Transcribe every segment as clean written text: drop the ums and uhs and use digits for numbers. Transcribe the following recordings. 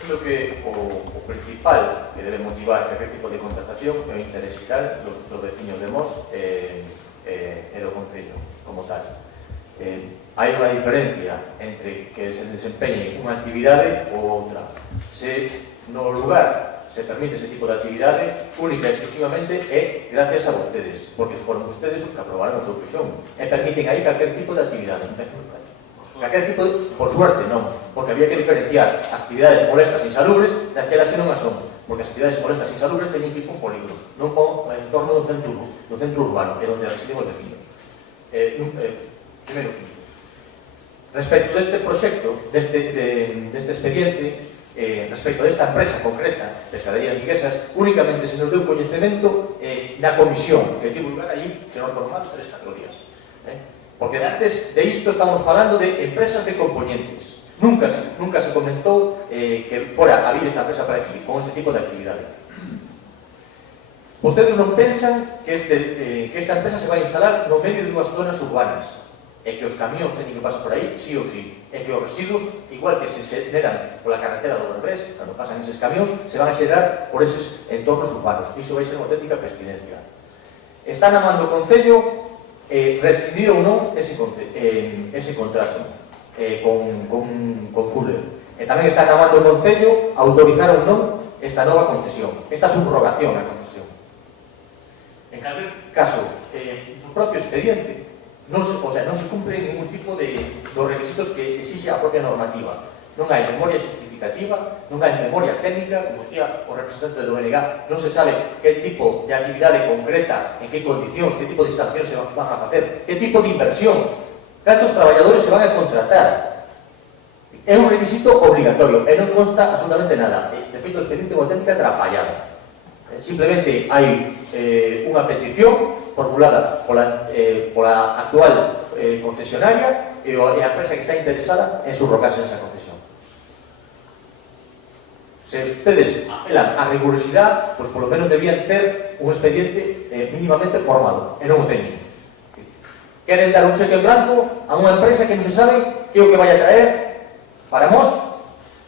Creo que o principal que debe motivar aquel tipo de contratación é o interés xeral dos veciños de Mos e do Concello como tal. Hai unha diferencia entre que se desempeñe unha actividade ou outra. Se no lugar se permite ese tipo de actividade, única e exclusivamente é gracias a vostedes, porque foron vostedes os que aprobaron o seu prisión e permiten aí calquer tipo de actividade. Calquer tipo de... Por suerte, non, porque había que diferenciar as actividades molestas e insalubres daquelas que non as son, porque as actividades molestas e insalubres teñen que ir con polígono, non con en torno do centro urbano, que é onde residen os vecinos. Primeiro, respecto deste proxecto, deste expediente, respecto desta empresa concreta, Pescaderías Viguesas, únicamente se nos deu coñecemento na comisión que tivo lugar aí, se non por máis, 3 días. Porque antes de isto estamos falando de empresas de componentes. Nunca se comentou que fora a vir esta empresa para aquí con este tipo de actividade. Vostedes non pensan que esta empresa se vai instalar no medio de dúas zonas urbanas e que os camións teñen que pasar por aí, sí ou sí, e que os residuos, igual que se xeran pola carretera do Berbés, cando pasan eses camións, se van a xerar por eses entornos urbanos. Iso vai ser unha auténtica pestilencia. Está na man do Concello rescindir ou non ese contrato con Fuller. E tamén está na man do Concello autorizar ou non esta nova concesión, esta subrogación da concesión. En calquer caso, no propio expediente non se cumplen ningún tipo dos requisitos que exixe a propia normativa. Non hai memoria justificativa, non hai memoria técnica, como decía o representante do BNG, non se sabe que tipo de actividade concreta, en que condicións, que tipo de instalacións se van a facer, que tipo de inversións, cantos traballadores se van a contratar. É un requisito obligatorio e non consta absolutamente nada. De feito, o expediente é unha auténtica atrapallada. Simplemente hai unha petición formulada pola actual concesionaria e a empresa que está interesada en subrogarse esa concesión. Se ustedes apelan a rigurosidade, pues por lo menos debían ter un expediente mínimamente formado, e non o teñen. Queren dar un cheque en blanco a unha empresa que non se sabe que é o que vai a traer para Mos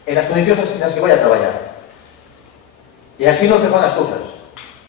e nas condicións nas que vai a traballar. E así non se fan as cousas.